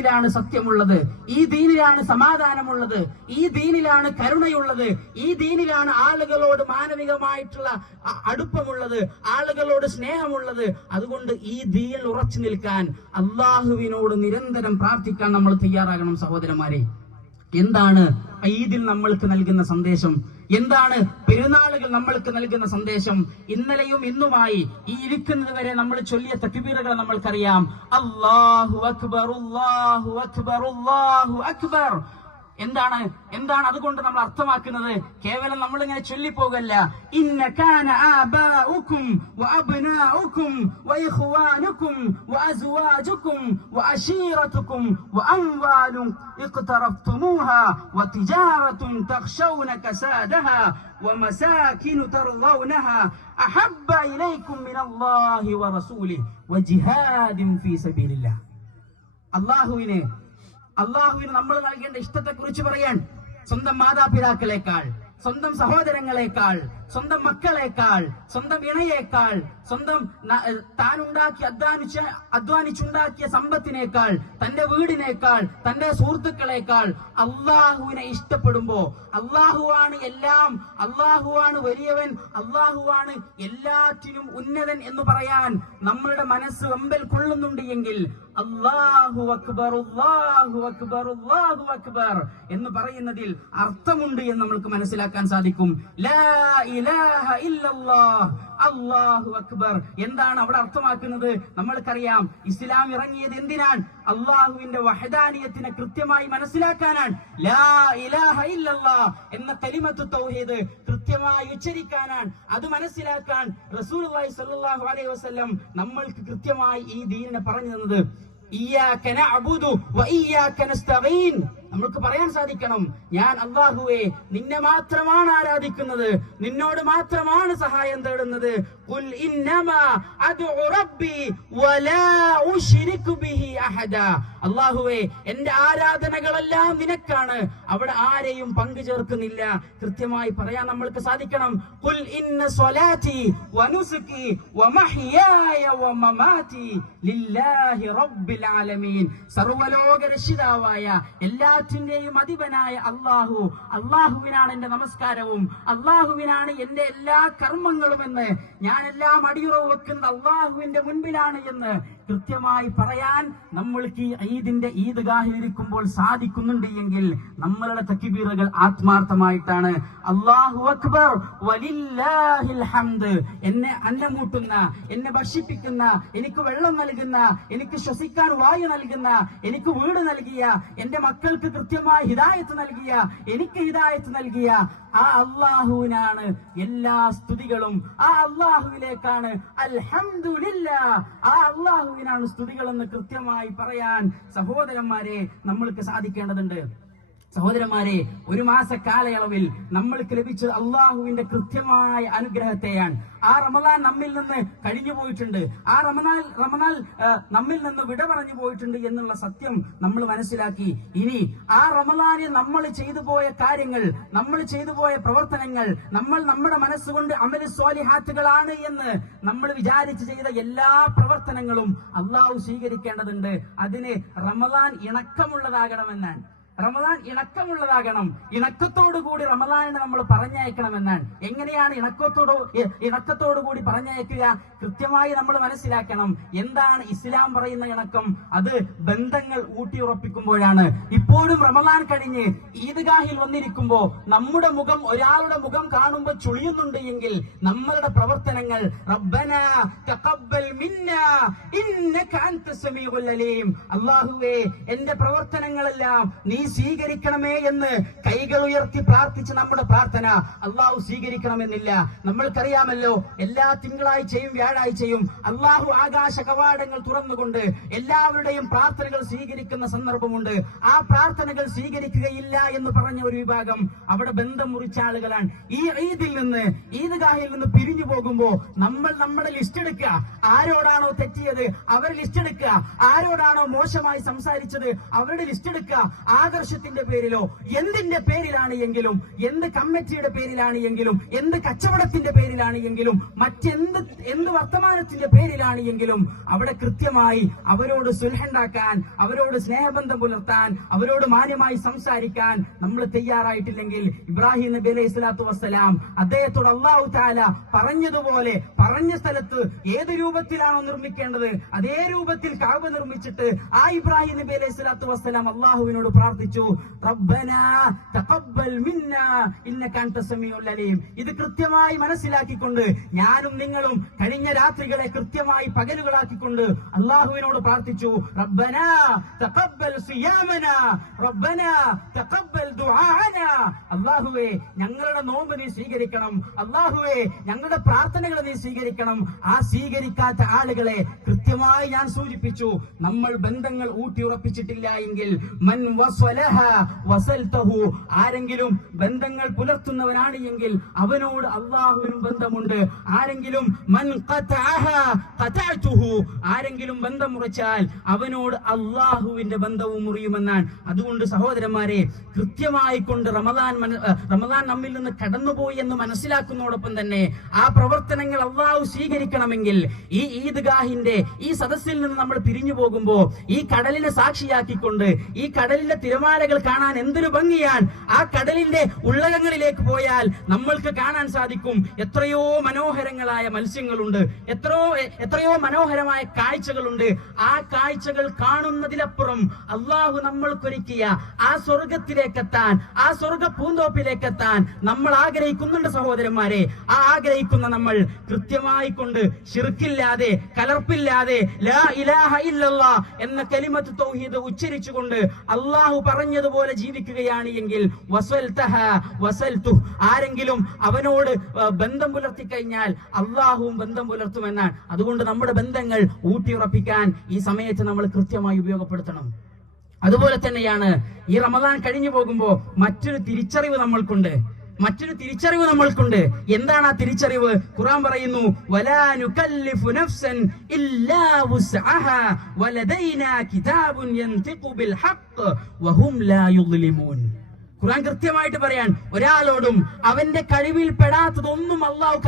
ദീനിലാണ് സത്യമുള്ളത്, ഈ ദീനിലാണ് സമാധാനമുള്ളത്, ഈ ദീനിലാണ് കരുണയുള്ളത്, ഈ ദീനിലാണ് ആളുകളോട് മാനവികമായിട്ടുള്ള അടുപ്പമുള്ളത്, ആളുകളോട് സ്നേഹമുള്ളത്. അതുകൊണ്ട് ഈ ദീനിൽ ഉറച്ചു നിൽക്കാൻ അള്ളാഹുവിനോട് നിരന്തരം പ്രാർത്ഥിക്കാൻ നമ്മൾ തയ്യാറാകണം സഹോദരന്മാരെ. എന്താണ് ഈദിൽ നമ്മൾക്ക് നൽകുന്ന സന്ദേശം? എന്താണ് പെരുന്നാളുകൾ നമ്മൾക്ക് നൽകുന്ന സന്ദേശം? ഇന്നലെയും ഇന്നുമായി ഈ ഇരിക്കുന്നത് വരെ നമ്മൾ ചൊല്ലിയ തക്ബീറുകൾ നമ്മൾക്കറിയാം. അല്ലാഹു അക്ബർ, അല്ലാഹു അക്ബർ, അല്ലാഹു അക്ബർ. എന്താണ് അതുകൊണ്ട് നമ്മൾ അർത്ഥമാക്കുന്നത്? കേവലം നമ്മൾ ഇങ്ങനെ ചൊല്ലിപ്പോകല്ല. ഇന്ന കാന ആബാഉകും വഅബ്നാഉകും വഇഖ്വാനുകും വഅസ്വാജുകും വഅശീറതുകും വഅംവാലുൻ ഇഖ്തറഫ്തുമൂഹാ വതിജാറത്തുൻ തഖ്ശൗന കസാദഹാ വമസാകിൻ തർളൗനഹാ അഹബ്ബ ഇലൈക്കും മിനല്ലാഹി വറസൂലിഹി വജിഹാദിൻ ഫീ സബീലില്ലാഹ്. അല്ലാഹുവിനെ നമ്മൾ നൽകേണ്ട ഇഷ്ടത്തെക്കുറിച്ച് പറയാൻ സ്വന്തം മാതാപിതാക്കളെക്കാൾ, സ്വന്തം സഹോദരങ്ങളെക്കാൾ, സ്വന്തം മക്കളെക്കാൾ, സ്വന്തം ഇണയേക്കാൾ, സ്വന്തം അധ്വാനിച്ചുണ്ടാക്കിയ സമ്പത്തിനേക്കാൾ, തന്റെ വീടിനേക്കാൾ, തന്റെ സുഹൃത്തുക്കളെക്കാൾ അള്ളാഹുവിനെ ഇഷ്ടപ്പെടുമ്പോ, അള്ളാഹുവാണ് എല്ലാം, അള്ളാഹുവാണ് വലിയവൻ, അള്ളാഹുവാണ് എല്ലാറ്റിനും ഉന്നതൻ എന്ന് പറയാൻ നമ്മളുടെ മനസ്സ് വെമ്പൽ കൊള്ളുന്നുണ്ട് എങ്കിൽ അല്ലാഹു അക്ബർ, അല്ലാഹു അക്ബർ, അല്ലാഹു അക്ബർ എന്ന് പറയുന്നതിൽ അർത്ഥമുണ്ട് എന്ന് നമുക്ക് മനസ്സിലാക്കാൻ സാധിക്കും. ലാ ഇലാഹ ഇല്ലല്ലാഹ്, അല്ലാഹു അക്ബർ. എന്താണ് അവിടെ അർത്ഥമാക്കുന്നത്? നമ്മൾക്കറിയാം, ഇസ്ലാം ഇറങ്ങിയത് എന്തിനാണ്? അള്ളാഹുവിന്റെ വഹദാനിയത്തിനെ കൃത്യമായി മനസ്സിലാക്കാനാണ്. ലാ ഇലാഹ ഇല്ലല്ലാഹ് എന്ന കലിമത്തു തൗഹീദ് കൃത്യമായി ഉച്ചരിക്കാനാണ്. അത് മനസ്സിലാക്കാൻ റസൂലുള്ളാഹി സ്വല്ലല്ലാഹു അലൈഹി വസല്ലം നമ്മൾക്ക് കൃത്യമായി ഈ ദീനിനെ പറഞ്ഞു തന്നത്. ഇയ്യാക നഅ്ബുദു വ ഇയ്യാക നസ്തഈൻ. നമുക്ക് പറയാൻ സാധിക്കണം, ഞാൻ അല്ലാഹുവേ നിന്നെ മാത്രമാണ് ആരാധിക്കുന്നത്, നിന്നോട് മാത്രമാണ് സഹായം തേടുന്നത്. ഖുൽ ഇന്നമാ അദ്ഉ റബ്ബി വലാ ഉശ്രികു ബിഹി അഹദാ. അല്ലാഹുവേ എന്റെ ആരാധനകളെല്ലാം നിനക്കാണ്, അവിടെ ആരെയും പങ്കു ചേർക്കുന്നില്ല. കൃത്യമായി പറയാൻ നമ്മൾക്ക് സാധിക്കണം. ഖുൽ ഇന്ന സ്വലാത്തി വനുസുകി വമഹ്യായ വമമാതി ലില്ലാഹി റബ്ബിൽ ആലമീൻ. സർവ്വലോക രക്ഷിതാവായ എല്ലാറ്റിന്റെയും അധിപനായ അള്ളാഹുവിനാണ് എന്റെ നമസ്കാരവും, അള്ളാഹുവിനാണ് എന്റെ എല്ലാ കർമ്മങ്ങളും എന്ന്, ഞാനെല്ലാം അടിയുറവ് വെക്കുന്നത് അള്ളാഹുവിന്റെ മുൻപിലാണ് എന്ന് കൃത്യമായി പറയാൻ നമ്മൾക്ക് ഈ ഈദ്ഗാഹിൽ ഇരിക്കുമ്പോൾ സാധിക്കുന്നുണ്ട് എങ്കിൽ നമ്മളുടെ തക്ബീറുകൾ ആത്മാർത്ഥമായിട്ടാണ്. അല്ലാഹു അക്ബർ വലില്ലാഹിൽ ഹംദ്. എന്നെ അന്നമൂട്ടുന്ന, എന്നെ ഭക്ഷിപ്പിക്കുന്ന, എനിക്ക് വെള്ളം നൽകുന്ന, എനിക്ക് ശ്വസിക്കാൻ വായു നൽകുന്ന, എനിക്ക് വീട് നൽകിയ, എന്റെ മക്കൾക്ക് കൃത്യമായി ഹിദായത്ത് നൽകിയ, എനിക്ക് ഹിദായത്ത് നൽകിയ ആ അല്ലാഹുവിനാണ് എല്ലാ സ്തുതികളും. ആ അല്ലാഹുവിലേക്കാണ് അൽഹംദുലില്ലാഹ്, ആ അല്ലാഹുവിനാണ് സ്തുതികളെന്ന് കൃത്യമായി പറയാൻ സഹോദരന്മാരെ നമ്മൾക്ക് സാധിക്കേണ്ടതുണ്ട്. സഹോദരന്മാരെ, ഒരു മാസ കാലയളവിൽ നമ്മൾക്ക് ലഭിച്ചത് അള്ളാഹുവിന്റെ കൃത്യമായ അനുഗ്രഹത്തെയാണ്. ആ റമദാൻ നമ്മിൽ നിന്ന് കഴിഞ്ഞു പോയിട്ടുണ്ട്, ആ റമദാൻ നമ്മിൽ നിന്ന് വിട പറഞ്ഞു പോയിട്ടുണ്ട് എന്നുള്ള സത്യം നമ്മൾ മനസ്സിലാക്കി. ഇനി ആ റമദാനിൽ നമ്മൾ ചെയ്തു പോയ കാര്യങ്ങൾ, നമ്മൾ ചെയ്തു പോയ പ്രവർത്തനങ്ങൾ, നമ്മൾ നമ്മുടെ മനസ്സുകൊണ്ട് അമൽ സ്വാലിഹാത്തുകളാണ് എന്ന് നമ്മൾ വിചാരിച്ച് ചെയ്ത എല്ലാ പ്രവർത്തനങ്ങളും അള്ളാഹു സ്വീകരിക്കേണ്ടതുണ്ട്. അതിന് റമദാൻ ഇണക്കമുള്ളതാകണമെന്നാണ്. റമദാൻ ഇണക്കമുള്ളതാകണം, ഇണക്കത്തോടുകൂടി റമദാനിനെ നമ്മൾ പറഞ്ഞയക്കണമെന്നാണ്. എങ്ങനെയാണ് ഇണക്കത്തോടുകൂടി പറഞ്ഞയക്കുക? കൃത്യമായി നമ്മൾ മനസ്സിലാക്കണം. എന്താണ് ഇസ്ലാം പറയുന്ന ഇണക്കം? അത് ബന്ധങ്ങൾ ഊട്ടിയുറപ്പിക്കുമ്പോഴാണ്. ഇപ്പോഴും റമദാൻ കഴിഞ്ഞ് ഈദ്ഗാഹിൽ വന്നിരിക്കുമ്പോ നമ്മുടെ മുഖം ഒരാളുടെ മുഖം കാണുമ്പോൾ ചുളിയുന്നുണ്ട് എങ്കിൽ നമ്മളുടെ പ്രവർത്തനങ്ങൾ റബ്ബനാ തഖബ്ബൽ മിന്നാ ഇന്നക അൻത സമീഉൽ അലീം, അല്ലാഹുവേ എന്റെ പ്രവർത്തനങ്ങളെല്ലാം നീ സ്വീകരിക്കണമേ എന്ന് കൈകൾ ഉയർത്തി പ്രാർത്ഥിച്ച് നമ്മുടെ പ്രാർത്ഥന അള്ളാഹു സ്വീകരിക്കണമെന്നില്ല. നമ്മൾക്കറിയാമല്ലോ, എല്ലാ തിങ്കളാഴ്ചയും വ്യാഴാഴ്ചയും അള്ളാഹു ആകാശ കവാടങ്ങൾ തുറന്നുകൊണ്ട് എല്ലാവരുടെയും പ്രാർത്ഥനകൾ സ്വീകരിക്കുന്ന സന്ദർഭമുണ്ട്. ആ പ്രാർത്ഥനകൾ സ്വീകരിക്കുകയില്ല എന്ന് പറഞ്ഞ ഒരു വിഭാഗം അവിടെ ബന്ധം മുറിച്ച ആളുകളാണ്. ഈ ഈദ്ഗാഹിൽ നിന്ന് പിരിഞ്ഞു പോകുമ്പോ നമ്മുടെ ലിസ്റ്റ് എടുക്കുക. ആരോടാണോ തെറ്റിയത് അവർ ലിസ്റ്റ് എടുക്കുക, ആരോടാണോ മോശമായി സംസാരിച്ചത് അവരുടെ ലിസ്റ്റ് എടുക്കുക, ആർ ആദർശത്തിന്റെ പേരിലോ എന്തിന്റെ പേരിലാണ് എങ്കിലും, എന്ത് കമ്മിറ്റിയുടെ പേരിലാണ് എങ്കിലും, എന്ത് കച്ചവടത്തിന്റെ പേരിലാണ് എങ്കിലും, എന്ത് വർത്തമാനത്തിന്റെ പേരിലാണ് എങ്കിലും അവിടെ കൃത്യമായി അവരോട് സുൽഹുണ്ടാക്കാൻ, അവരോട് സ്നേഹബന്ധം പുലർത്താൻ, അവരോട് മാന്യമായി സംസാരിക്കാൻ നമ്മൾ തയ്യാറായിട്ടില്ലെങ്കിൽ ഇബ്രാഹിം നബി അലൈഹി സ്വലാത്തു വസ്സലാം അദ്ദേഹത്തോട് അല്ലാഹു തആല പറഞ്ഞതുപോലെ പറഞ്ഞ സ്ഥലത്ത് ഏത് രൂപത്തിലാണോ നിർമ്മിക്കേണ്ടത് അതേ രൂപത്തിൽ കഅബ നിർമ്മിച്ചിട്ട് ആ ഇബ്രാഹിം നബി അലൈഹി സ്വലാത്തു വസ്സലാം അല്ലാഹുവിനോട് പ്രാർത്ഥിച്ചു, റബ്ബനാ തഖബ്ബൽ മിന്നാ ഇന്നക അൻത സമീഉൽ അലീം. ഇത് കൃത്യമായി മനസ്സിലാക്കിക്കൊണ്ട് ഞാനും നിങ്ങളും കഴിഞ്ഞ രാത്രികളെ കൃത്യമായി പകലുകളാക്കിക്കൊണ്ട് അല്ലാഹുവിനോട് പ്രാർത്ഥിച്ചു, റബ്ബനാ തഖബ്ബൽ സിയാമനാ റബ്ബനാ തഖബ്ബൽ ദുആനാ. അല്ലാഹുവേ ഞങ്ങളുടെ നോമ്പ് നീ സ്വീകരിക്കണം, അല്ലാഹുവേ ഞങ്ങളുടെ പ്രാർത്ഥനകൾ നീ സ്വീകരിക്കണം. ആ സ്വീകരിക്കാത്ത ആളുകളെ കൃത്യമായി ഞാൻ സൂചിപ്പിച്ചു, നമ്മൾ ബന്ധങ്ങൾ ഊട്ടിയുറപ്പിച്ചിട്ടില്ല എങ്കിൽ മൻ വസലഹ വസൽതഹു, ആരെങ്കിലും ബന്ധങ്ങൾ പുലർത്തുന്നവനാണ് എങ്കിൽ അവനോട് അല്ലാഹുവിനും ബന്ധമുണ്ട്. ആരെങ്കിലും മൻ ഖതഅഹ ഖതഅതുഹു, ആരെങ്കിലും ബന്ധം മുറിച്ചാൽ അവനോട് അല്ലാഹുവിന്റെ ബന്ധവും മുറിയുമെന്നാണ്. അതുകൊണ്ട് സഹോദരന്മാരെ, കൃത്യമായി കൊണ്ട് റമദാൻ നമ്മിൽ നിന്ന് കടന്നുപോയി എന്ന് മനസ്സിലാക്കുന്നതോടൊപ്പം തന്നെ ആ പ്രവർത്തനങ്ങൾ അല്ലാഹു സ്വീകരിക്കണമെങ്കിൽ ഈ ഈദ്ഗാഹിന്റെ ഈ സദസ്സിൽ നിന്ന് നമ്മൾ പിരിഞ്ഞു പോകുമ്പോ ഈ കടലിനെ സാക്ഷിയാക്കിക്കൊണ്ട് ഈ കടലിന്റെ തിരമാലകൾ കാണാൻ എന്തൊരു ഭംഗിയാണ്. ആ കടലിന്റെ ഉള്ളകങ്ങളിലേക്ക് പോയാൽ നമ്മൾക്ക് കാണാൻ സാധിക്കും എത്രയോ മനോഹരങ്ങളായ മത്സ്യങ്ങളുണ്ട്, എത്രയോ മനോഹരമായ കാഴ്ചകളുണ്ട്. ആ കാഴ്ചകൾ കാണുന്നതിലപ്പുറം അല്ലാഹു നമ്മൾക്കൊരുക്കിയ ആ സ്വർഗത്തിലേക്കെത്താൻ, ആ സ്വർഗ പൂന്തോപ്പിലേക്കെത്താൻ നമ്മൾ ആഗ്രഹിക്കുന്നുണ്ട് സഹോദരന്മാരെ. ആ ആഗ്രഹിക്കുന്ന നമ്മൾ കൃത്യമായി കൊണ്ട് ശിർക്കില്ലാതെ, കലർപ്പില്ലാതെ ലാ ഇലാഹ ഇല്ലല്ലാ എന്ന കലിമത്ത് തൗഹീദ് ഉച്ചരിച്ചുകൊണ്ട് അല്ലാഹു പറഞ്ഞതുപോലെ ജീവിക്കുകയാണ് എങ്കിൽ വസൽതഹ വസൽതു, ആരെങ്കിലും അവനോട് ബന്ധം പുലർത്തി കഴിഞ്ഞാൽ അല്ലാഹുവും ബന്ധം പുലർത്തുമെന്നാണ്. അതുകൊണ്ട് നമ്മുടെ ബന്ധങ്ങൾ ഊട്ടിയുറപ്പിക്കാൻ ഈ സമയത്ത് നമ്മൾ കൃത്യമായി ഉപയോഗപ്പെടുത്തണം. അതുപോലെ തന്നെയാണ് ഈ റമദാൻ കഴിഞ്ഞു പോകുമ്പോ മറ്റൊരു തിരിച്ചറിവ് നമ്മൾക്കുണ്ട്. എന്താണ് ആ തിരിച്ചറിവ്? ഖുർആൻ പറയുന്നു, വലാ നുകല്ലിഫു നഫ്സൻ ഇല്ലാ വുസ്അഹാ വലദൈനാ കിതാബുൻ യൻതിഖു ബിൽ ഹഖ് വഹും ലാ യുദ്ലിമൂൻ. ഖുർആൻ കൃത്യമായിട്ട് പറയാൻ, ഒരാളോടും അവന്റെ കഴിവിൽ പെടാത്തതൊന്നും അല്ലാഹു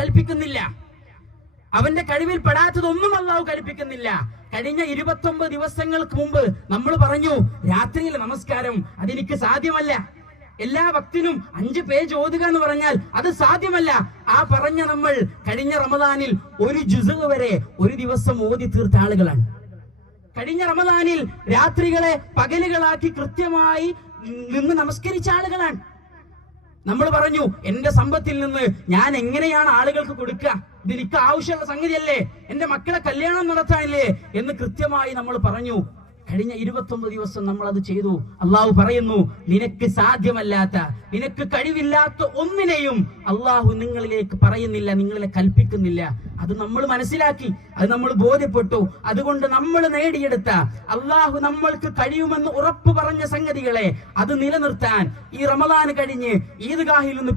കൽപ്പിക്കുന്നില്ല. കഴിഞ്ഞ 29 ദിവസങ്ങൾക്ക് മുമ്പ് നമ്മൾ പറഞ്ഞു, രാത്രിയിലെ നമസ്കാരം അതെനിക്ക് സാധ്യമല്ല. എല്ലാ ഭക്തിനും 5 പേജ് ഓതുക എന്ന് പറഞ്ഞാൽ അത് സാധ്യമല്ല. ആ പറഞ്ഞ നമ്മൾ കഴിഞ്ഞ റമദാനിൽ ഒരു ജുസ് വരെ ഒരു ദിവസം ഓതി തീർത്ത ആളുകളാണ്. കഴിഞ്ഞ റമദാനിൽ രാത്രികളെ പകലുകളാക്കി കൃത്യമായി നിന്ന് നമസ്കരിച്ച ആളുകളാണ്. നമ്മൾ പറഞ്ഞു, എന്റെ സമ്പത്തിൽ നിന്ന് ഞാൻ എങ്ങനെയാണ് ആളുകൾക്ക് കൊടുക്കുക, ഇതെനിക്ക് ആവശ്യമുള്ള സംഗതിയല്ലേ, എന്റെ മക്കളെ കല്യാണം നടത്താനില്ലേ എന്ന് കൃത്യമായി നമ്മൾ പറഞ്ഞു. കഴിഞ്ഞ 29 ദിവസം നമ്മൾ അത് ചെയ്തു. അള്ളാഹു പറയുന്നു, നിനക്ക് സാധ്യമല്ലാത്ത, നിനക്ക് കഴിവില്ലാത്ത ഒന്നിനെയും അള്ളാഹു നിങ്ങളിലേക്ക് പറയുന്നില്ല, നിങ്ങളെ കൽപ്പിക്കുന്നില്ല. അത് നമ്മൾ മനസ്സിലാക്കി, അത് നമ്മൾ ബോധ്യപ്പെട്ടു. അതുകൊണ്ട് നമ്മൾ നേടിയെടുത്ത, അള്ളാഹു നമ്മൾക്ക് കഴിയുമെന്ന് ഉറപ്പ് പറഞ്ഞ സംഗതികളെ അത് നിലനിർത്താൻ ഈ റമദാൻ കഴിഞ്ഞ് ഈദ്ഗാഹിൽ നിന്ന്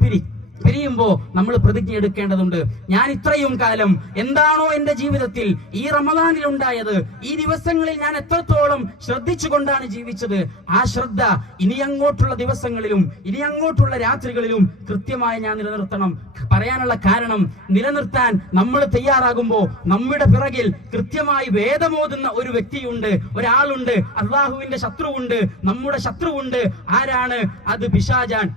പിരിയുമ്പോ നമ്മൾ പ്രതിജ്ഞ എടുക്കേണ്ടതുണ്ട്. ഞാൻ ഇത്രയും കാലം എന്താണോ എന്റെ ജീവിതത്തിൽ ഈ റമദാനിൽ ഉണ്ടായത്, ഈ ദിവസങ്ങളിൽ ഞാൻ എത്രത്തോളം ശ്രദ്ധിച്ചുകൊണ്ടാണ് ജീവിച്ചത്, ആ ശ്രദ്ധ ഇനി അങ്ങോട്ടുള്ള ദിവസങ്ങളിലും ഇനി അങ്ങോട്ടുള്ള രാത്രികളിലും കൃത്യമായി ഞാൻ നിലനിർത്തണം. പറയാനുള്ള കാരണം, നിലനിർത്താൻ നമ്മൾ തയ്യാറാകുമ്പോ നമ്മുടെ പിറകിൽ കൃത്യമായി വേദമോതുന്ന ഒരു വ്യക്തിയുണ്ട്, ഒരാളുണ്ട്, അള്ളാഹുവിന്റെ ശത്രുവുണ്ട്, നമ്മുടെ ശത്രുവുണ്ട്. ആരാണ് അത്? പിശാചാൻ.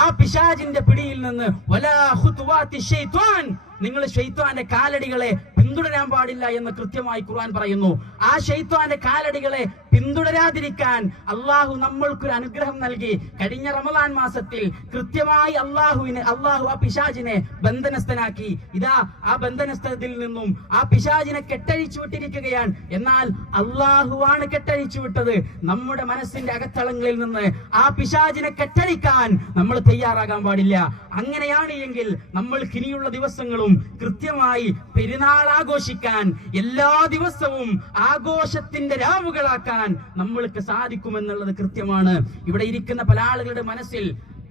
ആ പിശാചിന്റെ പിടിയിൽ നിന്ന് വലാ ഖുതുവാതി ശൈത്വാൻ, നിങ്ങൾ ശൈത്വാന്റെ കാലടികളെ പിന്തുടരാൻ പാടില്ല എന്ന് കൃത്യമായി ഖുർആൻ പറയുന്നു. ആ ശൈത്വാന്റെ കാലടികളെ പിന്തുടരാതിരിക്കാൻ അള്ളാഹു നമ്മൾക്കൊരു അനുഗ്രഹം നൽകി. കഴിഞ്ഞ റമദാൻ മാസത്തിൽ കൃത്യമായി അള്ളാഹു ആ പിശാചിനെ ബന്ധനസ്ഥനാക്കി. ഇതാ ആ ബന്ധനസ്ഥത്തിൽ നിന്നും ആ പിശാചിനെ കെട്ടഴിച്ചു വിട്ടിരിക്കുകയാണ്. എന്നാൽ അള്ളാഹുവാണ് കെട്ടഴിച്ചു വിട്ടത്. നമ്മുടെ മനസ്സിന്റെ അകത്തളങ്ങളിൽ നിന്ന് ആ പിശാചിനെ കെട്ടഴിക്കാൻ നമ്മൾ തയ്യാറാകാൻ പാടില്ല. അങ്ങനെയാണ് എങ്കിൽ നമ്മൾ ഇനിയുള്ള ദിവസങ്ങളും കൃത്യമായി പെരുന്നാൾ ആഘോഷിക്കാൻ, എല്ലാ ദിവസവും ആഘോഷത്തിന്റെ രാവുകളാക്കാൻ നമ്മൾക്ക് സാധിക്കുമെന്നുള്ളത് കൃത്യമാണ്. ഇവിടെ ഇരിക്കുന്ന പല ആളുകളുടെ മനസ്സിൽ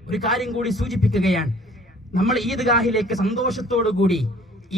ഒരു കാര്യം കൂടി സൂചിപ്പിക്കുകയാണ്. നമ്മൾ ഈദ്ഗാഹിലേക്ക് സന്തോഷത്തോടു കൂടി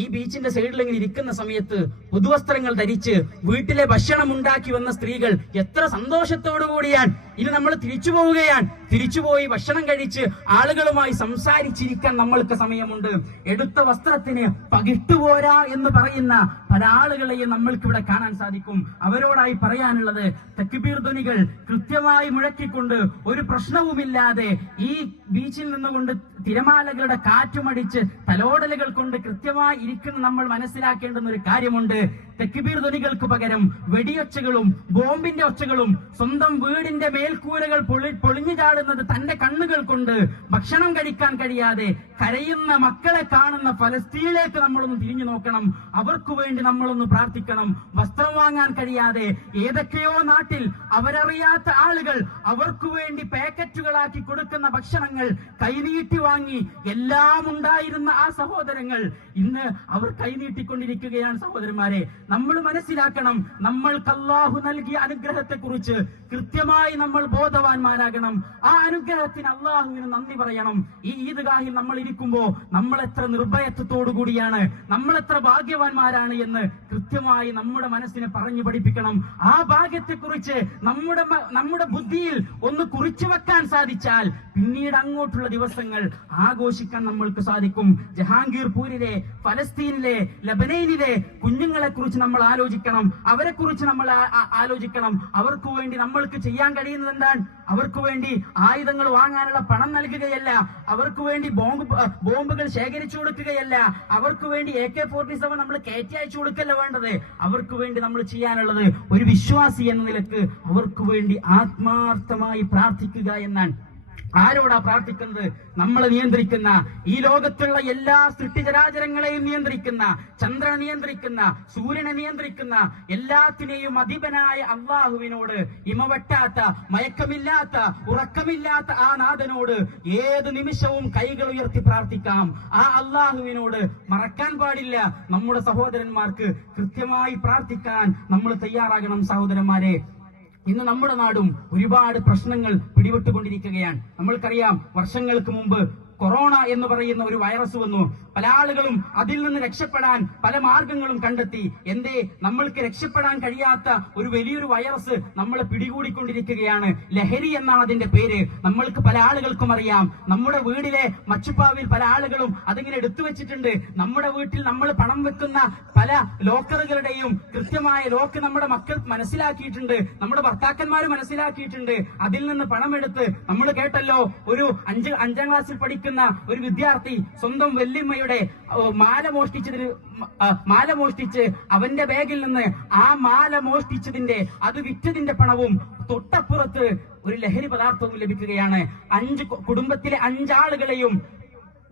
ഈ ബീച്ചിന്റെ സൈഡിൽ ഇങ്ങനെ ഇരിക്കുന്ന സമയത്ത് പുതുവസ്ത്രങ്ങൾ ധരിച്ച് വീട്ടിലെ ഭക്ഷണം ഉണ്ടാക്കി വന്ന സ്ത്രീകൾ എത്ര സന്തോഷത്തോടു കൂടിയാണ് ഇനി നമ്മൾ തിരിച്ചു പോവുകയാണ്. തിരിച്ചുപോയി ഭക്ഷണം കഴിച്ച് ആളുകളുമായി സംസാരിച്ചിരിക്കാൻ നമ്മൾക്ക് സമയമുണ്ട്. എടുത്ത വസ്ത്രത്തിന് പകിട്ടുപോരാ എന്ന് പറയുന്ന പല ആളുകളെയും നമ്മൾക്ക് ഇവിടെ കാണാൻ സാധിക്കും. അവരോടായി പറയാനുള്ളത്, തക്ബീർ ധ്വനികൾ കൃത്യമായി മുഴക്കിക്കൊണ്ട് ഒരു പ്രശ്നവുമില്ലാതെ ഈ ബീച്ചിൽ നിന്നുകൊണ്ട് തിരമാലകളുടെ കാറ്റുമടിച്ച് തലോടലുകൾ കൊണ്ട് കൃത്യമായി ഇരിക്കുന്ന നമ്മൾ മനസ്സിലാക്കേണ്ടുന്ന ഒരു കാര്യമുണ്ട്. തക്ബീർ ധ്വനികൾക്ക് പകരം വെടിയൊച്ചകളും ബോംബിന്റെ ഒച്ചകളും സ്വന്തം വീടിന്റെ മേൽക്കൂരകൾ പൊളിഞ്ഞു ചാടുന്നത് തന്റെ കണ്ണുകൾ കൊണ്ട് ഭക്ഷണം കഴിക്കാൻ കഴിയാതെ കരയുന്ന മക്കളെ കാണുന്ന ഫലസ്തീനിലേക്ക് നമ്മളൊന്ന് തിരിഞ്ഞു നോക്കണം. അവർക്ക് വേണ്ടി നമ്മളൊന്ന് പ്രാർത്ഥിക്കണം. വസ്ത്രം വാങ്ങാൻ കഴിയാതെ ഏതൊക്കെയോ നാട്ടിൽ അവരറിയാത്ത ആളുകൾ അവർക്ക് വേണ്ടി പാക്കറ്റുകളാക്കി കൊടുക്കുന്ന ഭക്ഷണങ്ങൾ കൈനീട്ടി വാങ്ങി എല്ലാം ഉണ്ടായിരുന്ന ആ സഹോദരങ്ങൾ ഇന്ന് അവർ കൈനീട്ടിക്കൊണ്ടിരിക്കുകയാണ്. സഹോദരന്മാരെ, നമ്മൾ മനസ്സിലാക്കണം, നമ്മൾക്ക് അല്ലാഹു നൽകിയ അനുഗ്രഹത്തെ കുറിച്ച് കൃത്യമായി നമ്മൾ ബോധവാന്മാരാകണം. ആ അനുഗ്രഹത്തിന് അല്ലാഹുവിന് നന്ദി പറയണം. ഈ ഈദ്ഗാഹിൽ നമ്മൾ ഇരിക്കുമ്പോ നമ്മൾ എത്ര നിർഭയത്വത്തോടു കൂടിയാണ്, നമ്മൾ എത്ര ഭാഗ്യവാന്മാരാണ് എന്ന് കൃത്യമായി നമ്മുടെ മനസ്സിനെ പറഞ്ഞു പഠിപ്പിക്കണം. ആ ഭാഗ്യത്തെക്കുറിച്ച് നമ്മുടെ ബുദ്ധിയിൽ ഒന്ന് കുറിച്ചു വെക്കാൻ സാധിച്ചാൽ പിന്നീട് അങ്ങോട്ടുള്ള ദിവസങ്ങൾ ആഘോഷിക്കാൻ നമ്മൾക്ക് സാധിക്കും. ജഹാംഗീർപൂരിലെ, ഫലസ്തീനിലെ, ലബനനിലെ കുഞ്ഞുങ്ങളെ കുറിച്ച് നമ്മൾ ആലോചിക്കണം. അവരെ കുറിച്ച് നമ്മൾ ആലോചിക്കണം. അവർക്ക് വേണ്ടി നമ്മൾക്ക് ചെയ്യാൻ കഴിയുന്നത് എന്താണ്? അവർക്ക് വേണ്ടി ആയുധങ്ങൾ വാങ്ങാനുള്ള പണം നൽകുകയല്ല, അവർക്ക് വേണ്ടി ബോംബുകൾ ശേഖരിച്ചു കൊടുക്കുകയല്ല, അവർക്ക് വേണ്ടി AK-47 നമ്മൾ കയറ്റി അയച്ചു കൊടുക്കല്ല വേണ്ടത്. അവർക്ക് വേണ്ടി നമ്മൾ ചെയ്യാനുള്ളത് ഒരു വിശ്വാസി എന്ന നിലക്ക് അവർക്ക് വേണ്ടി ആത്മാർത്ഥമായി പ്രാർത്ഥിക്കുക എന്നാണ്. ആരോടാ പ്രാർത്ഥിക്കുന്നത്? നമ്മളെ നിയന്ത്രിക്കുന്ന, ഈ ലോകത്തുള്ള എല്ലാ സൃഷ്ടിചരാചരങ്ങളെയും നിയന്ത്രിക്കുന്ന, ചന്ദ്രനെ നിയന്ത്രിക്കുന്ന, സൂര്യനെ നിയന്ത്രിക്കുന്ന, എല്ലാത്തിനെയും അധിപനായ അല്ലാഹുവിനോട്, ഇമവെട്ടാത്ത, മയക്കമില്ലാത്ത, ഉറക്കമില്ലാത്ത ആ നാഥനോട് ഏത് നിമിഷവും കൈകൾ ഉയർത്തി പ്രാർത്ഥിക്കാം. ആ അല്ലാഹുവിനോട് മറക്കാൻ പാടില്ല. നമ്മുടെ സഹോദരന്മാർക്ക് കൃത്യമായി പ്രാർത്ഥിക്കാൻ നമ്മൾ തയ്യാറാകണം. സഹോദരന്മാരെ, ഇന്ന് നമ്മുടെ നാടും ഒരുപാട് പ്രശ്നങ്ങൾ പിടിപെട്ടുകൊണ്ടിരിക്കുകയാണ്. നമ്മൾക്കറിയാം, വർഷങ്ങൾക്ക് മുമ്പ് കൊറോണ എന്ന് പറയുന്ന ഒരു വൈറസ് വന്നു. പല ആളുകളും അതിൽ നിന്ന് രക്ഷപ്പെടാൻ പല മാർഗങ്ങളും കണ്ടെത്തി. എന്തേ? നമ്മൾക്ക് രക്ഷപ്പെടാൻ കഴിയാത്ത ഒരു വലിയൊരു വൈറസ് നമ്മളെ പിടികൂടിക്കൊണ്ടിരിക്കുകയാണ്. ലഹരി എന്നാണ് അതിന്റെ പേര്. നമ്മൾക്ക് പല ആളുകൾക്കും അറിയാം. നമ്മുടെ വീടിലെ മച്ചുപ്പാവിൽ പല ആളുകളും അതിങ്ങനെ എടുത്തു വെച്ചിട്ടുണ്ട്. നമ്മുടെ വീട്ടിൽ നമ്മൾ പണം വെക്കുന്ന പല ലോക്കറുകളുടെയും കൃത്യമായ ലോക്ക് നമ്മുടെ മക്കൾ മനസ്സിലാക്കിയിട്ടുണ്ട്, നമ്മുടെ ഭർത്താക്കന്മാർ മനസ്സിലാക്കിയിട്ടുണ്ട്. അതിൽ നിന്ന് പണമെടുത്ത് നമ്മൾ കേട്ടല്ലോ, ഒരു അഞ്ചാം ക്ലാസ്സിൽ പഠിക്കുന്ന ഒരു വിദ്യാർത്ഥി സ്വന്തം വല്യമ്മയുടെ മാല മോഷ്ടിച്ച് അവന്റെ ബാഗിൽ നിന്ന് ആ മാല മോഷ്ടിച്ചതിന്റെ, അത് വിറ്റതിന്റെ പണവും തൊട്ടപ്പുറത്ത് ഒരു ലഹരി പദാർത്ഥവും ലഭിക്കുകയാണ്. കുടുംബത്തിലെ 5 ആളുകളെയും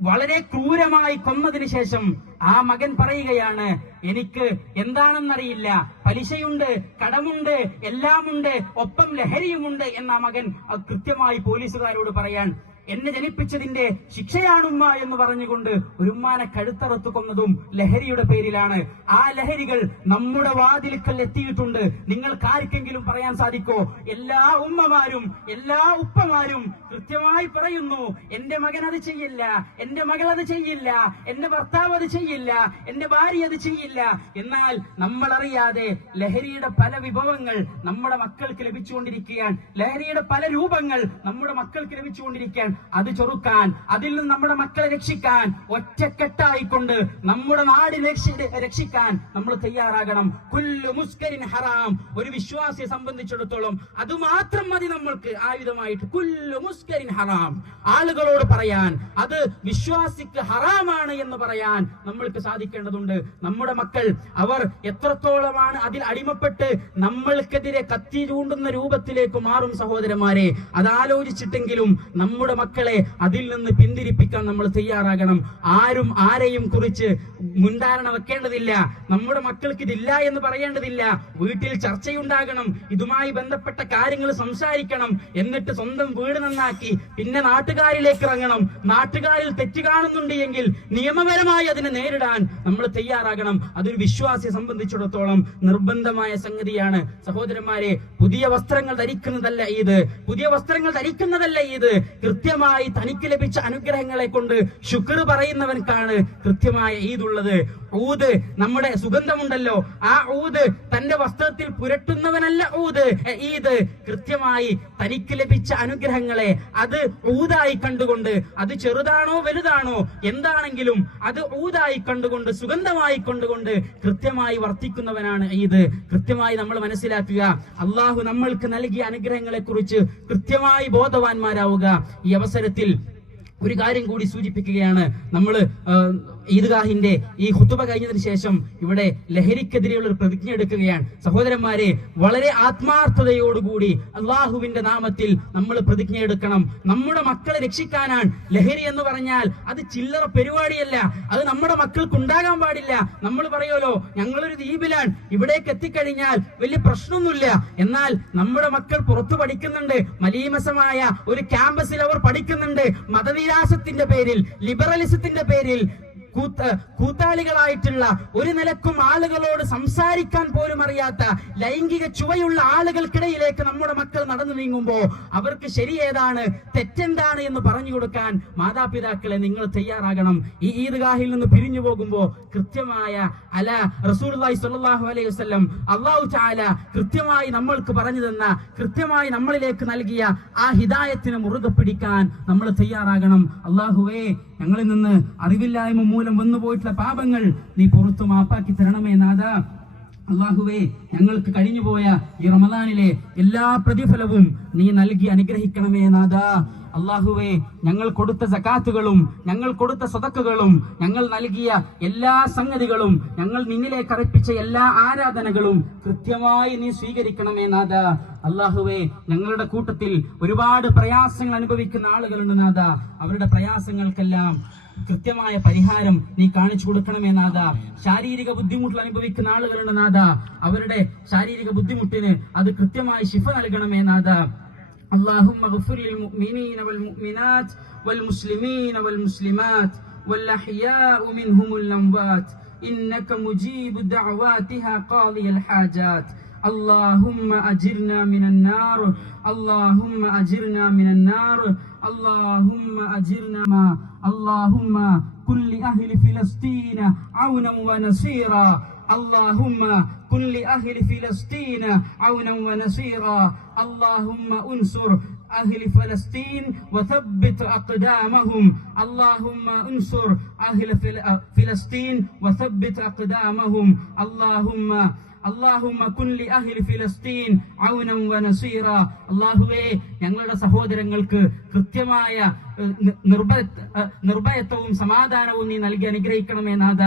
വളരെ ക്രൂരമായി കൊന്നതിന് ശേഷം ആ മകൻ പറയുകയാണ്, എനിക്ക് എന്താണെന്നറിയില്ല, പലിശയുണ്ട്, കടമുണ്ട്, എല്ലാമുണ്ട്, ഒപ്പം ലഹരിയുമുണ്ട് എന്ന മകൻ കൃത്യമായി പോലീസുകാരോട് പറയാൻ, എന്നെ ജനിപ്പിച്ചതിന്റെ ശിക്ഷയാണുമ്മ എന്ന് പറഞ്ഞുകൊണ്ട് ഒരു ഉമ്മാനെ കഴുത്തറുത്ത് കൊന്നതും ലഹരിയുടെ പേരിലാണ്. ആ ലഹരികൾ നമ്മുടെ വാതിൽക്കൽ എത്തിയിട്ടുണ്ട്. നിങ്ങൾക്ക് ആർക്കെങ്കിലും പറയാൻ സാധിക്കോ? എല്ലാ ഉമ്മമാരും എല്ലാ ഉപ്പമാരും കൃത്യമായി പറയുന്നു, എന്റെ മകൻ അത് ചെയ്യില്ല, എന്റെ മകൾ അത് ചെയ്യില്ല, എന്റെ ഭർത്താവ് അത് ചെയ്യില്ല, എന്റെ ഭാര്യ അത് ചെയ്യില്ല. എന്നാൽ നമ്മൾ അറിയാതെ ലഹരിയുടെ പല വിഭവങ്ങൾ നമ്മുടെ മക്കൾക്ക് ലഭിച്ചുകൊണ്ടിരിക്കുകയാണ്. ലഹരിയുടെ പല രൂപങ്ങൾ നമ്മുടെ മക്കൾക്ക് ലഭിച്ചുകൊണ്ടിരിക്കുകയാണ്. അത് ചെറുക്കാൻ, അതിൽ നിന്ന് നമ്മുടെ മക്കളെ രക്ഷിക്കാൻ, ഒറ്റക്കെട്ടായിക്കൊണ്ട് നമ്മുടെ നാടിനെ രക്ഷിക്കാൻ നമ്മൾ തയ്യാറാകണം. കുല്ലു മുസ്കരിൻ ഹറാം. ഒരു വിശ്വാസിയെ സംബന്ധിച്ചിടത്തോളം അത് മാത്രം മതി നമ്മൾക്ക് ആയുധമായിട്ട്. കുല്ലു മുസ്കരിൻ ഹറാം. ആളുകളോട് പറയാൻ, അത് വിശ്വാസിക്ക് ഹറാമാണ് എന്ന് പറയാൻ നമ്മൾക്ക് സാധിക്കേണ്ടതുണ്ട്. നമ്മുടെ മക്കൾ അവർ എത്രത്തോളമാണ് അതിൽ അടിമപ്പെട്ട് നമ്മൾക്കെതിരെ കത്തി ചൂണ്ടുന്ന രൂപത്തിലേക്ക് മാറും. സഹോദരന്മാരെ, അത് ആലോചിച്ചിട്ടെങ്കിലും നമ്മുടെ മക്കളെ അതിൽ നിന്ന് പിന്തിരിപ്പിക്കാൻ നമ്മൾ തയ്യാറാകണം. ആരും ആരെയും കുറിച്ച് മുൻധാരണ വെക്കേണ്ടതില്ല. നമ്മുടെ മക്കൾക്ക് ഇതില്ല എന്ന് പറയേണ്ടതില്ല. വീട്ടിൽ ചർച്ചയുണ്ടാകണം, ഇതുമായി ബന്ധപ്പെട്ട കാര്യങ്ങൾ സംസാരിക്കണം. എന്നിട്ട് സ്വന്തം വീട് നന്നാക്കി പിന്നെ നാട്ടുകാരിലേക്ക് ഇറങ്ങണം. നാട്ടുകാരിൽ തെറ്റ് കാണുന്നുണ്ട് എങ്കിൽ നിയമപരമായി അതിനെ നേരിടാൻ നമ്മൾ തയ്യാറാകണം. അതൊരു വിശ്വാസിയെ സംബന്ധിച്ചിടത്തോളം നിർബന്ധമായ സംഗതിയാണ്. സഹോദരന്മാരെ, പുതിയ വസ്ത്രങ്ങൾ ധരിക്കുന്നതല്ല ഈദ്. പുതിയ വസ്ത്രങ്ങൾ ധരിക്കുന്നതല്ല ഈദ്. കൃത്യമായി തനിക്ക് ലഭിച്ച അനുഗ്രഹങ്ങളെ കൊണ്ട് ശുക്ർ പറയുന്നവൻക്കാണ് കൃത്യമായ ഈദ് ഉള്ളത്. ഊദ്, നമ്മുടെ സുഗന്ധമുണ്ടല്ലോ, ആ ഊദ് തന്റെ വസ്ത്രത്തിൽ പുരട്ടുന്നവനല്ല ഈദ്. കൃത്യമായി തനിക്ക് ലഭിച്ച അനുഗ്രഹങ്ങളെ അത് ഊദായി കണ്ടുകൊണ്ട്, അത് ചെറുതാണോ വലുതാണോ എന്താണെങ്കിലും അത് ഊദായി കണ്ടുകൊണ്ട്, സുഗന്ധമായി കൊണ്ടുകൊണ്ട് കൃത്യമായി വർത്തിക്കുന്നവനാണ് ഈദ്. കൃത്യമായി നമ്മൾ മനസ്സിലാക്കുക, അള്ളാഹു നമ്മൾക്ക് നൽകിയ അനുഗ്രഹങ്ങളെ കുറിച്ച് കൃത്യമായി ബോധവാന്മാരാവുക. ഈ അവസരത്തിൽ ഒരു കാര്യം കൂടി സൂചിപ്പിക്കുകയാണ്. നമ്മൾ ഈദ്ഗാഹിന്റെ ഈ ഖുതുബ കഴിഞ്ഞതിന് ശേഷം ഇവിടെ ലഹരിക്കെതിരെയുള്ള ഒരു പ്രതിജ്ഞ എടുക്കുകയാണ്. സഹോദരന്മാരെ, വളരെ ആത്മാർത്ഥതയോടുകൂടി അള്ളാഹുവിന്റെ നാമത്തിൽ നമ്മൾ പ്രതിജ്ഞ എടുക്കണം. നമ്മുടെ മക്കളെ രക്ഷിക്കാനാണ്. ലഹരി എന്ന് പറഞ്ഞാൽ അത് ചില്ലറ പരിപാടിയല്ല, അത് നമ്മുടെ മക്കൾക്ക് ഉണ്ടാകാൻ പാടില്ല. നമ്മൾ പറയുമല്ലോ, ഞങ്ങളൊരു ദ്വീപിലാണ്, ഇവിടേക്ക് എത്തിക്കഴിഞ്ഞാൽ വലിയ പ്രശ്നമൊന്നുമില്ല. എന്നാൽ നമ്മുടെ മക്കൾ പുറത്തു പഠിക്കുന്നുണ്ട്, മലീമസമായ ഒരു ക്യാമ്പസിൽ അവർ പഠിക്കുന്നുണ്ട്. മതനിരാസത്തിന്റെ പേരിൽ, ലിബറലിസത്തിന്റെ പേരിൽ കൂത്താളികളായിട്ടുള്ള, ഒരു നിലക്കും ആളുകളോട് സംസാരിക്കാൻ പോലും അറിയാത്ത ലൈംഗിക ചുവയുള്ള ആളുകൾക്കിടയിലേക്ക് നമ്മുടെ മക്കൾ നടന്നു നീങ്ങുമ്പോ അവർക്ക് ശരിയേതാണ് തെറ്റെന്താണ് എന്ന് പറഞ്ഞു കൊടുക്കാൻ മാതാപിതാക്കളെ നിങ്ങൾ തയ്യാറാകണം. ഈ ഈദ്ഗാഹിൽ നിന്ന് പിരിഞ്ഞു പോകുമ്പോ കൃത്യമായ റസൂലുള്ളാഹി സ്വല്ലല്ലാഹു അലൈഹി വസല്ലം അല്ലാഹു തആല കൃത്യമായി നമ്മൾക്ക് പറഞ്ഞു തന്ന, കൃത്യമായി നമ്മളിലേക്ക് നൽകിയ ആ ഹിദായത്തിനെ മുറുകെ പിടിക്കാൻ നമ്മൾ തയ്യാറാകണം. അല്ലാഹുവേ, ഞങ്ങളിൽ നിന്ന് അറിവില്ലായ്മ മൂലം വന്നുപോയിട്ടുള്ള പാപങ്ങൾ നീ പുറത്തു മാപ്പാക്കി തരണമേ നാഥ. അല്ലാഹുവേ, ഞങ്ങൾക്ക് കഴിഞ്ഞുപോയ ഈ റമദാനിലെ എല്ലാ പ്രതിഫലവും നീ നൽകി അനുഗ്രഹിക്കണമേ നാഥ. അല്ലാഹുവേ, ഞങ്ങൾ കൊടുത്ത സകാത്തുകളും ഞങ്ങൾ കൊടുത്ത സദഖകളും ഞങ്ങൾ നൽകിയ എല്ലാ സംഗതികളും ഞങ്ങൾ നിന്നിലേക്ക് അർപ്പിച്ച എല്ലാ ആരാധനകളും കൃത്യമായി നീ സ്വീകരിക്കണമേ നാഥ. അല്ലാഹുവേ, ഞങ്ങളുടെ കൂട്ടത്തിൽ ഒരുപാട് പ്രയാസങ്ങൾ അനുഭവിക്കുന്ന ആളുകളുണ്ട് നാഥ. അവരുടെ പ്രയാസങ്ങൾക്കെല്ലാം കൃത്യമായ പരിഹാരം നീ കാണിച്ചു കൊടുക്കണമേ നാഥ. ശാരീരിക ബുദ്ധിമുട്ടുകൾ അനുഭവിക്കുന്ന ആളുകളുണ്ട് നാഥ. അവരുടെ ശാരീരിക ബുദ്ധിമുട്ടിന് അത് കൃത്യമായി ശിഫ നൽകണമേ നാഥ. اللهم اغفر للمؤمنين والمؤمنات والمسلمين والمسلمات والأحياء منهم الأموات إنك مجيب دعواتها قاضي الحاجات. اللهم أجرنا من النار، اللهم أجرنا من النار، اللهم أجرنا. اللهم كن لأهل فلسطين عونا ونصيرا، اللهم كن لأهل فلسطين عونا ونصيرا. اللهم انصر أهل فلسطين وثبت أقدامهم، اللهم انصر أهل فلسطين وثبت أقدامهم. اللهم كن لأهل فلسطين عونا ونصيرا. അല്ലാഹുവേ, ഞങ്ങളുടെ സഹോദരങ്ങൾക്ക് കൃത്യമായ നിർഭയത്വവും സമാധാനവും നീ നൽകി അനുഗ്രഹിക്കണമേ നാഥ.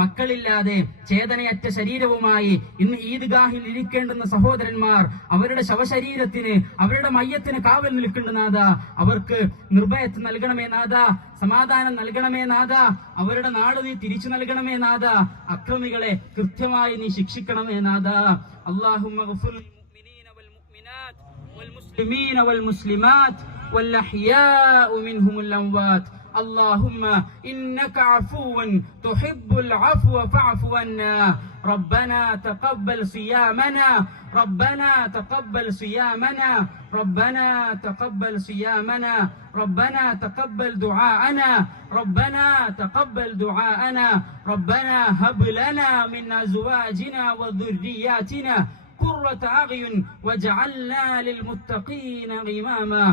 മക്കളില്ലാതെ ചേതനയറ്റ ശരീരവുമായി ഇന്ന് ഈദ്ഗാഹിൽ ഇരിക്കേണ്ടുന്ന സഹോദരന്മാർ അവരുടെ ശവശരീരത്തിന്, അവരുടെ മയ്യത്തിന് കാവൽ നിൽക്കേണ്ട നാഥ. അവർക്ക് നിർഭയത്വം നൽകണമേ നാഥ, സമാധാനം നൽകണമേ നാഥ. അവരുടെ നാട് നീ തിരിച്ചു നൽകണമേ നാഥ. അക്രമികളെ കൃത്യമായി നീ ശിക്ഷിക്കണമേ നാഥ. അല്ലാഹുമ്മ ഗഫിർ ലിൽമുഅ്മിനീന വൽമുഅ്മിനാത് വൽമുസ്ലിമീന വൽമുസ്ലിമാത് والأحياء منهم الأموات. اللهم إنك عفو تحب العفو فاعف عنا. ربنا تقبل صيامنا، ربنا تقبل صيامنا، ربنا تقبل صيامنا، ربنا تقبل دعاءنا، ربنا تقبل دعاءنا. ربنا هب لنا من أزواجنا وذرياتنا قرة أعين واجعلنا للمتقين إماما.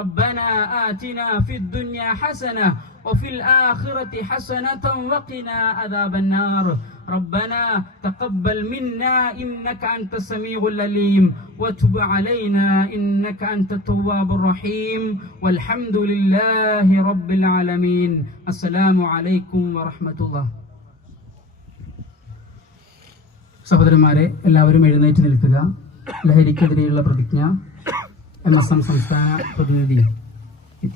ربنا آتنا في الدنيا حسنة وفي الآخرة حسنة وقنا عذاب النار. ربنا تقبل منا إنك أنت السميع العليم وتب علينا إنك أنت التواب الرحيم والحمد لله رب العالمين. السلام عليكم ورحمة الله. സഹോദരന്മാരെ, എല്ലാവരും എഴുന്നേറ്റ് നിൽക്കുക. ലഹരിക്കെതിരെയുള്ള പ്രതിജ്ഞ MSM സംസ്ഥാന പ്രതിനിധി